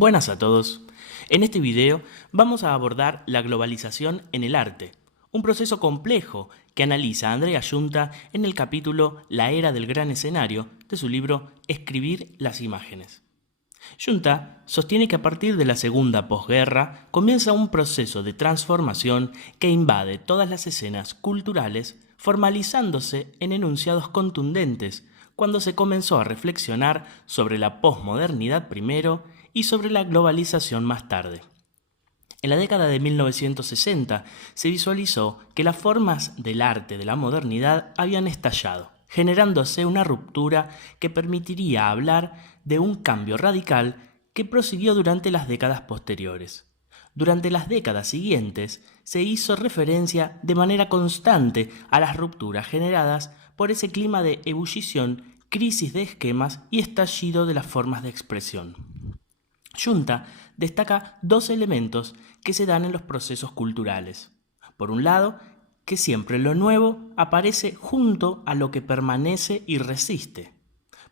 Buenas a todos. En este video vamos a abordar la globalización en el arte, un proceso complejo que analiza Andrea Giunta en el capítulo La era del gran escenario de su libro Escribir las imágenes. Giunta sostiene que a partir de la segunda posguerra comienza un proceso de transformación que invade todas las escenas culturales, formalizándose en enunciados contundentes cuando se comenzó a reflexionar sobre la posmodernidad primero y sobre la globalización más tarde. En la década de 1960 se visualizó que las formas del arte de la modernidad habían estallado, generándose una ruptura que permitiría hablar de un cambio radical que prosiguió durante las décadas posteriores. Durante las décadas siguientes se hizo referencia de manera constante a las rupturas generadas por ese clima de ebullición, crisis de esquemas y estallido de las formas de expresión. Giunta destaca dos elementos que se dan en los procesos culturales. Por un lado, que siempre lo nuevo aparece junto a lo que permanece y resiste.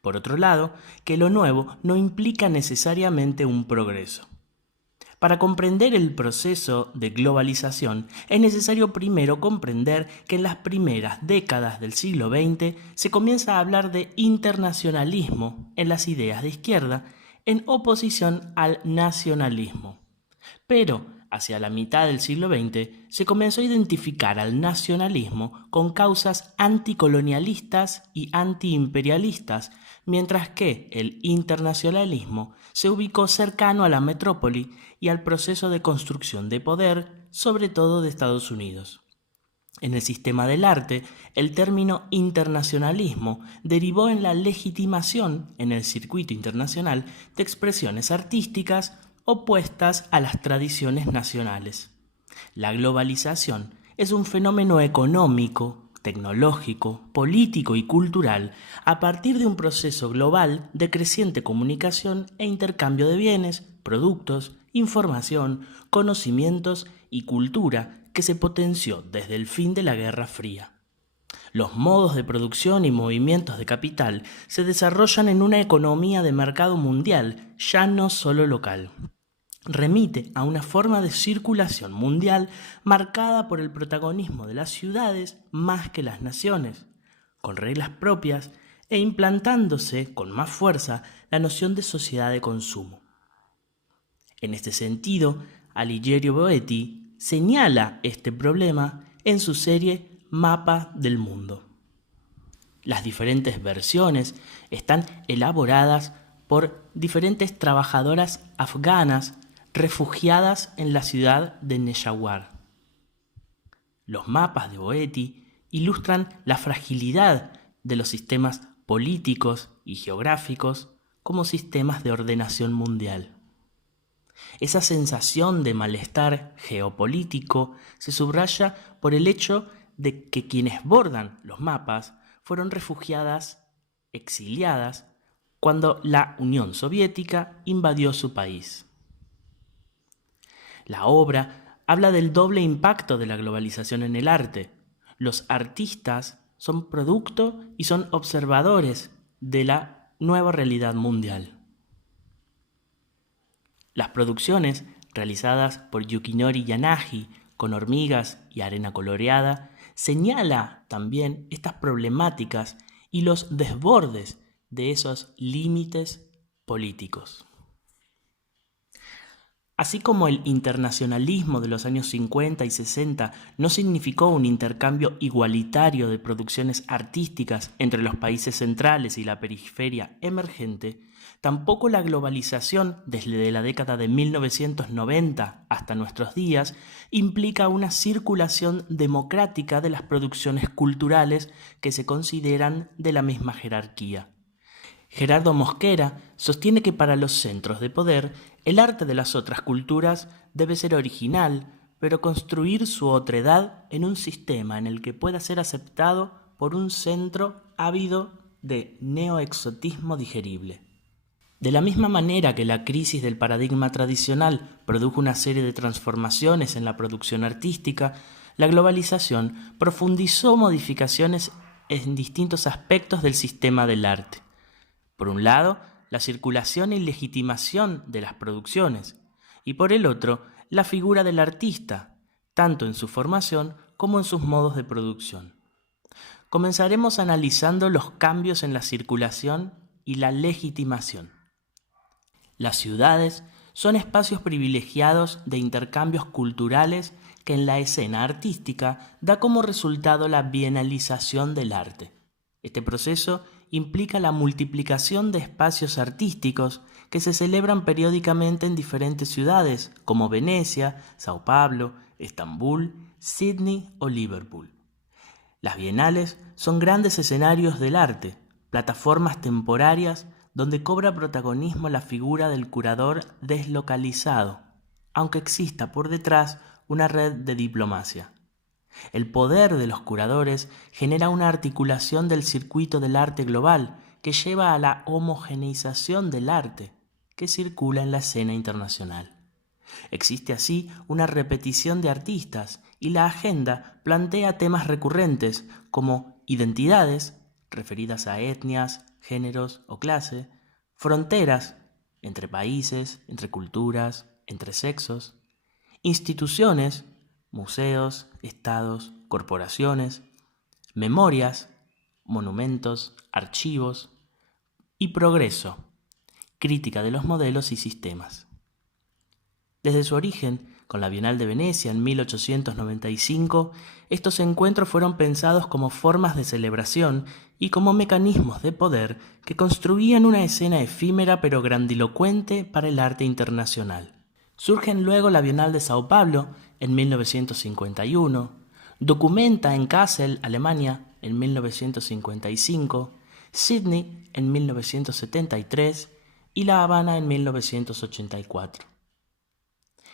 Por otro lado, que lo nuevo no implica necesariamente un progreso. Para comprender el proceso de globalización es necesario primero comprender que en las primeras décadas del siglo XX se comienza a hablar de internacionalismo en las ideas de izquierda en oposición al nacionalismo. Pero hacia la mitad del siglo XX se comenzó a identificar al nacionalismo con causas anticolonialistas y antiimperialistas, mientras que el internacionalismo se ubicó cercano a la metrópoli y al proceso de construcción de poder, sobre todo de Estados Unidos. En el sistema del arte, el término internacionalismo derivó en la legitimación en el circuito internacional de expresiones artísticas opuestas a las tradiciones nacionales. La globalización es un fenómeno económico, tecnológico, político y cultural a partir de un proceso global de creciente comunicación e intercambio de bienes, productos, información, conocimientos y cultura que se potenció desde el fin de la Guerra Fría. Los modos de producción y movimientos de capital se desarrollan en una economía de mercado mundial, ya no solo local. Remite a una forma de circulación mundial marcada por el protagonismo de las ciudades más que las naciones, con reglas propias e implantándose con más fuerza la noción de sociedad de consumo. En este sentido, Alighiero Boetti señala este problema en su serie Mapa del Mundo. Las diferentes versiones están elaboradas por diferentes trabajadoras afganas refugiadas en la ciudad de Neshawar. Los mapas de Boetti ilustran la fragilidad de los sistemas políticos y geográficos como sistemas de ordenación mundial. Esa sensación de malestar geopolítico se subraya por el hecho de que quienes bordan los mapas fueron refugiadas, exiliadas, cuando la Unión Soviética invadió su país. La obra habla del doble impacto de la globalización en el arte. Los artistas son producto y son observadores de la nueva realidad mundial. Las producciones realizadas por Yukinori Yanagi con hormigas y arena coloreada señala también estas problemáticas y los desbordes de esos límites políticos. Así como el internacionalismo de los años 50 y 60 no significó un intercambio igualitario de producciones artísticas entre los países centrales y la periferia emergente, tampoco la globalización desde la década de 1990 hasta nuestros días implica una circulación democrática de las producciones culturales que se consideran de la misma jerarquía. Gerardo Mosquera sostiene que para los centros de poder, el arte de las otras culturas debe ser original, pero construir su otredad en un sistema en el que pueda ser aceptado por un centro ávido de neoexotismo digerible. De la misma manera que la crisis del paradigma tradicional produjo una serie de transformaciones en la producción artística, la globalización profundizó modificaciones en distintos aspectos del sistema del arte. Por un lado, la circulación y legitimación de las producciones, y por el otro, la figura del artista, tanto en su formación como en sus modos de producción. Comenzaremos analizando los cambios en la circulación y la legitimación. Las ciudades son espacios privilegiados de intercambios culturales que en la escena artística da como resultado la bienalización del arte. Este proceso implica la multiplicación de espacios artísticos que se celebran periódicamente en diferentes ciudades como Venecia, Sao Paulo, Estambul, Sydney o Liverpool. Las bienales son grandes escenarios del arte, plataformas temporarias donde cobra protagonismo la figura del curador deslocalizado, aunque exista por detrás una red de diplomacia. El poder de los curadores genera una articulación del circuito del arte global que lleva a la homogeneización del arte que circula en la escena internacional. Existe así una repetición de artistas y la agenda plantea temas recurrentes como identidades, referidas a etnias, géneros o clase, fronteras entre países, entre culturas, entre sexos, instituciones, museos, estados, corporaciones, memorias, monumentos, archivos y progreso, crítica de los modelos y sistemas. Desde su origen, con la Bienal de Venecia en 1895, estos encuentros fueron pensados como formas de celebración y como mecanismos de poder que construían una escena efímera pero grandilocuente para el arte internacional. Surgen luego la Bienal de Sao Paulo en 1951, Documenta en Kassel, Alemania, en 1955, Sydney en 1973 y La Habana en 1984.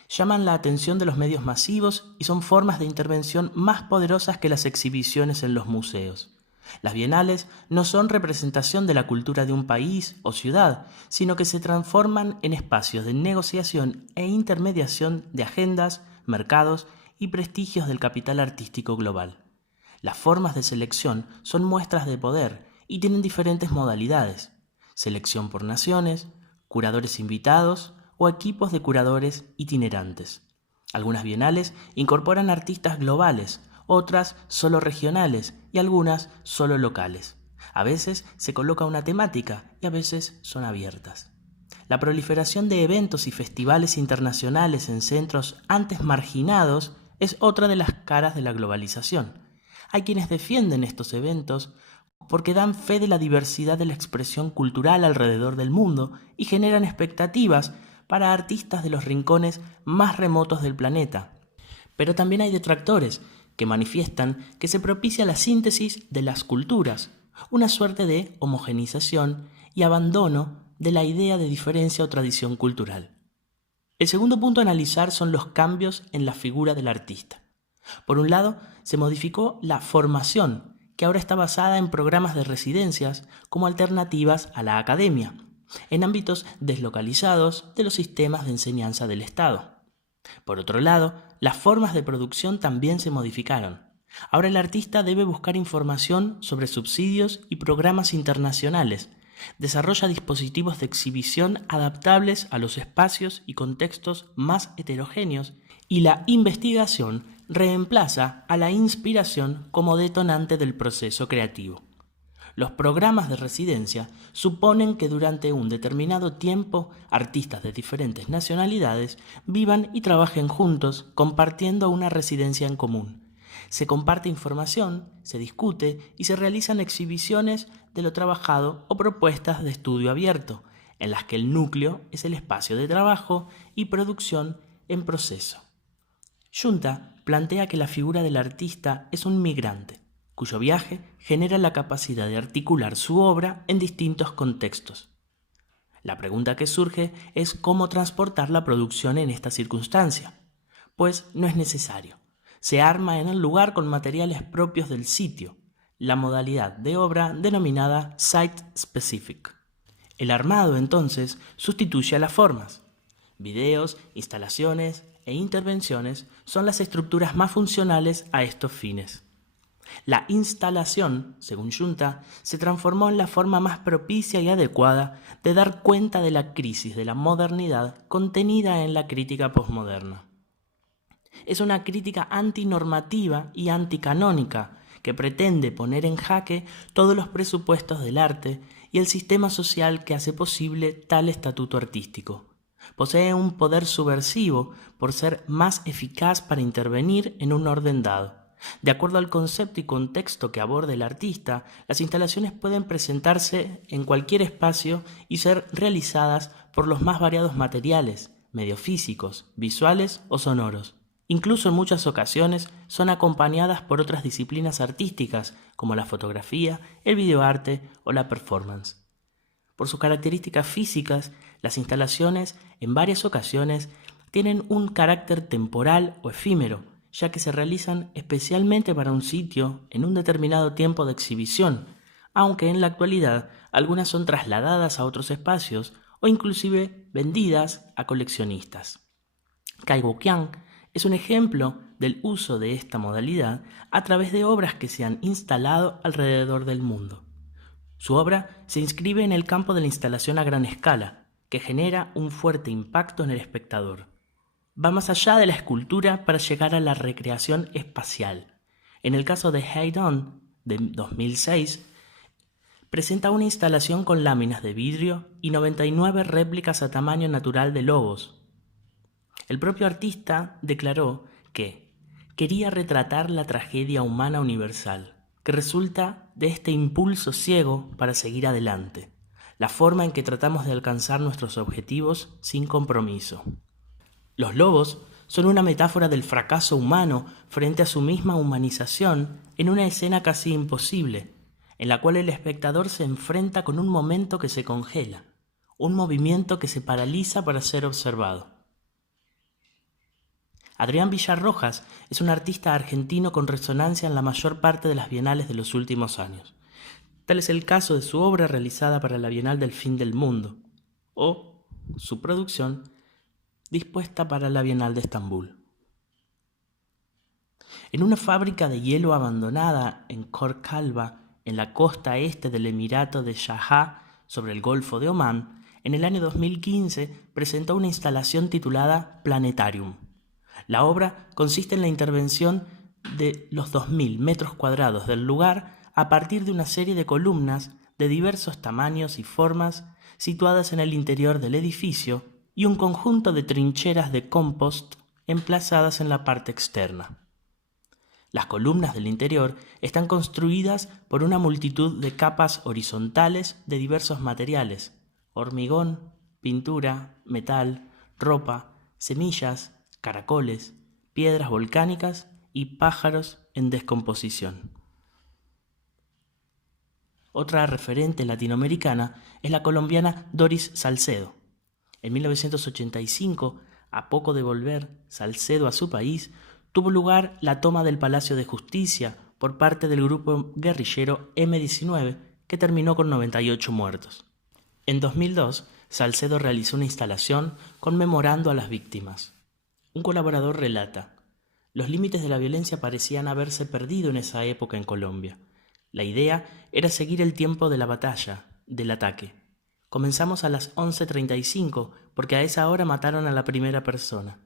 Llaman la atención de los medios masivos y son formas de intervención más poderosas que las exhibiciones en los museos. Las bienales no son representación de la cultura de un país o ciudad, sino que se transforman en espacios de negociación e intermediación de agendas, mercados y prestigios del capital artístico global. Las formas de selección son muestras de poder y tienen diferentes modalidades: selección por naciones, curadores invitados o equipos de curadores itinerantes. Algunas bienales incorporan artistas globales, otras solo regionales y algunas solo locales. A veces se coloca una temática y a veces son abiertas. La proliferación de eventos y festivales internacionales en centros antes marginados es otra de las caras de la globalización. Hay quienes defienden estos eventos porque dan fe de la diversidad de la expresión cultural alrededor del mundo y generan expectativas para artistas de los rincones más remotos del planeta. Pero también hay detractores que manifiestan que se propicia la síntesis de las culturas, una suerte de homogeneización y abandono de la idea de diferencia o tradición cultural. El segundo punto a analizar son los cambios en la figura del artista. Por un lado, se modificó la formación, que ahora está basada en programas de residencias como alternativas a la academia, en ámbitos deslocalizados de los sistemas de enseñanza del Estado. Por otro lado, las formas de producción también se modificaron. Ahora el artista debe buscar información sobre subsidios y programas internacionales, desarrolla dispositivos de exhibición adaptables a los espacios y contextos más heterogéneos y la investigación reemplaza a la inspiración como detonante del proceso creativo. Los programas de residencia suponen que durante un determinado tiempo artistas de diferentes nacionalidades vivan y trabajen juntos compartiendo una residencia en común. Se comparte información, se discute y se realizan exhibiciones de lo trabajado o propuestas de estudio abierto, en las que el núcleo es el espacio de trabajo y producción en proceso. Junta plantea que la figura del artista es un migrante, cuyo viaje genera la capacidad de articular su obra en distintos contextos. La pregunta que surge es cómo transportar la producción en esta circunstancia, pues no es necesario. Se arma en el lugar con materiales propios del sitio, la modalidad de obra denominada site-specific. El armado, entonces, sustituye a las formas. Videos, instalaciones e intervenciones son las estructuras más funcionales a estos fines. La instalación, según Junta, se transformó en la forma más propicia y adecuada de dar cuenta de la crisis de la modernidad contenida en la crítica posmoderna. Es una crítica antinormativa y anticanónica que pretende poner en jaque todos los presupuestos del arte y el sistema social que hace posible tal estatuto artístico. Posee un poder subversivo por ser más eficaz para intervenir en un orden dado. De acuerdo al concepto y contexto que aborde el artista, las instalaciones pueden presentarse en cualquier espacio y ser realizadas por los más variados materiales, medios físicos, visuales o sonoros. Incluso en muchas ocasiones son acompañadas por otras disciplinas artísticas como la fotografía, el videoarte o la performance. Por sus características físicas, las instalaciones en varias ocasiones tienen un carácter temporal o efímero, ya que se realizan especialmente para un sitio en un determinado tiempo de exhibición, aunque en la actualidad algunas son trasladadas a otros espacios o inclusive vendidas a coleccionistas. Kai Guoqiang es un ejemplo del uso de esta modalidad a través de obras que se han instalado alrededor del mundo. Su obra se inscribe en el campo de la instalación a gran escala, que genera un fuerte impacto en el espectador. Va más allá de la escultura para llegar a la recreación espacial. En el caso de Heydon, de 2006, presenta una instalación con láminas de vidrio y 99 réplicas a tamaño natural de lobos. El propio artista declaró que quería retratar la tragedia humana universal, que resulta de este impulso ciego para seguir adelante, la forma en que tratamos de alcanzar nuestros objetivos sin compromiso. Los lobos son una metáfora del fracaso humano frente a su misma humanización en una escena casi imposible, en la cual el espectador se enfrenta con un momento que se congela, un movimiento que se paraliza para ser observado. Adrián Villarrojas es un artista argentino con resonancia en la mayor parte de las bienales de los últimos años. Tal es el caso de su obra realizada para la Bienal del Fin del Mundo, o su producción dispuesta para la Bienal de Estambul. En una fábrica de hielo abandonada en Khor Kalba, en la costa este del Emirato de Sharjah, sobre el Golfo de Omán, en el año 2015 presentó una instalación titulada Planetarium. La obra consiste en la intervención de los 2.000 metros cuadrados del lugar a partir de una serie de columnas de diversos tamaños y formas situadas en el interior del edificio y un conjunto de trincheras de compost emplazadas en la parte externa. Las columnas del interior están construidas por una multitud de capas horizontales de diversos materiales: hormigón, pintura, metal, ropa, semillas, caracoles, piedras volcánicas y pájaros en descomposición. Otra referente latinoamericana es la colombiana Doris Salcedo. En 1985, a poco de volver Salcedo a su país, tuvo lugar la toma del Palacio de Justicia por parte del grupo guerrillero M-19, que terminó con 98 muertos. En 2002, Salcedo realizó una instalación conmemorando a las víctimas. Un colaborador relata: los límites de la violencia parecían haberse perdido en esa época en Colombia. La idea era seguir el tiempo de la batalla, del ataque. Comenzamos a las 11:35 porque a esa hora mataron a la primera persona.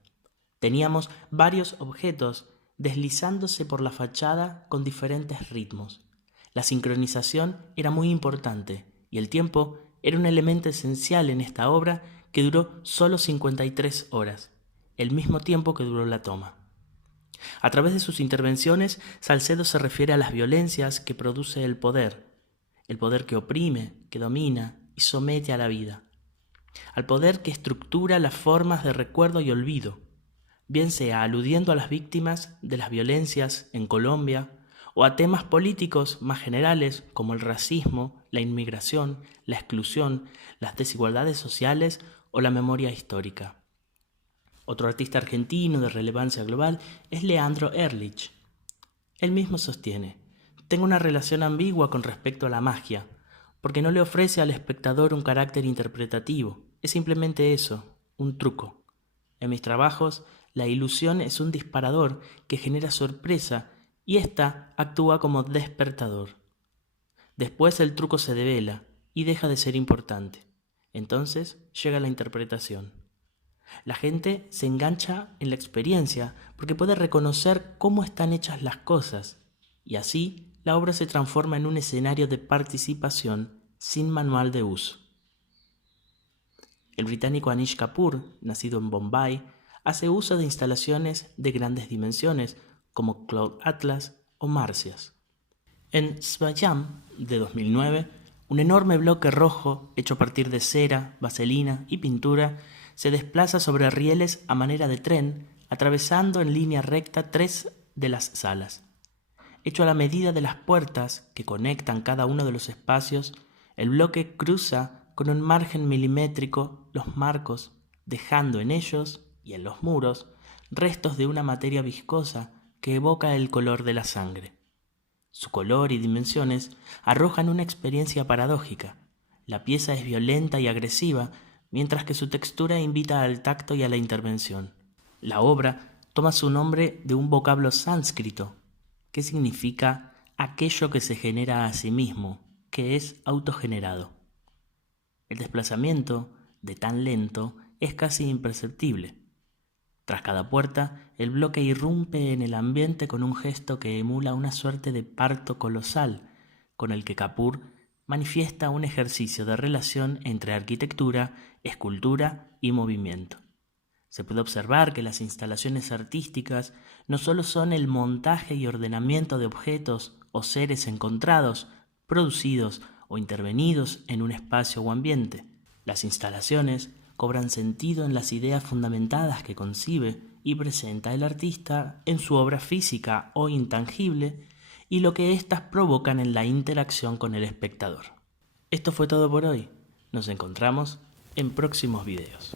Teníamos varios objetos deslizándose por la fachada con diferentes ritmos. La sincronización era muy importante y el tiempo era un elemento esencial en esta obra que duró solo 53 horas, el mismo tiempo que duró la toma. A través de sus intervenciones, Salcedo se refiere a las violencias que produce el poder que oprime, que domina y somete a la vida, al poder que estructura las formas de recuerdo y olvido, bien sea aludiendo a las víctimas de las violencias en Colombia o a temas políticos más generales como el racismo, la inmigración, la exclusión, las desigualdades sociales o la memoria histórica. Otro artista argentino de relevancia global es Leandro Ehrlich. Él mismo sostiene: tengo una relación ambigua con respecto a la magia, porque no le ofrece al espectador un carácter interpretativo, es simplemente eso, un truco. En mis trabajos, la ilusión es un disparador que genera sorpresa y ésta actúa como despertador. Después el truco se devela y deja de ser importante. Entonces llega la interpretación. La gente se engancha en la experiencia porque puede reconocer cómo están hechas las cosas, y así la obra se transforma en un escenario de participación sin manual de uso. El británico Anish Kapoor, nacido en Bombay, hace uso de instalaciones de grandes dimensiones como Cloud Atlas o Marcias. En Swayam, de 2009, un enorme bloque rojo hecho a partir de cera, vaselina y pintura se desplaza sobre rieles a manera de tren, atravesando en línea recta 3 de las salas. Hecho a la medida de las puertas que conectan cada uno de los espacios, el bloque cruza con un margen milimétrico los marcos, dejando en ellos y en los muros restos de una materia viscosa que evoca el color de la sangre. Su color y dimensiones arrojan una experiencia paradójica. La pieza es violenta y agresiva, mientras que su textura invita al tacto y a la intervención. La obra toma su nombre de un vocablo sánscrito, que significa aquello que se genera a sí mismo, que es autogenerado. El desplazamiento, de tan lento, es casi imperceptible. Tras cada puerta, el bloque irrumpe en el ambiente con un gesto que emula una suerte de parto colosal, con el que Kapoor manifiesta un ejercicio de relación entre arquitectura, escultura y movimiento. Se puede observar que las instalaciones artísticas no solo son el montaje y ordenamiento de objetos o seres encontrados, producidos o intervenidos en un espacio o ambiente. Las instalaciones cobran sentido en las ideas fundamentadas que concibe y presenta el artista en su obra física o intangible y lo que éstas provocan en la interacción con el espectador. Esto fue todo por hoy. Nos encontramos en próximos videos.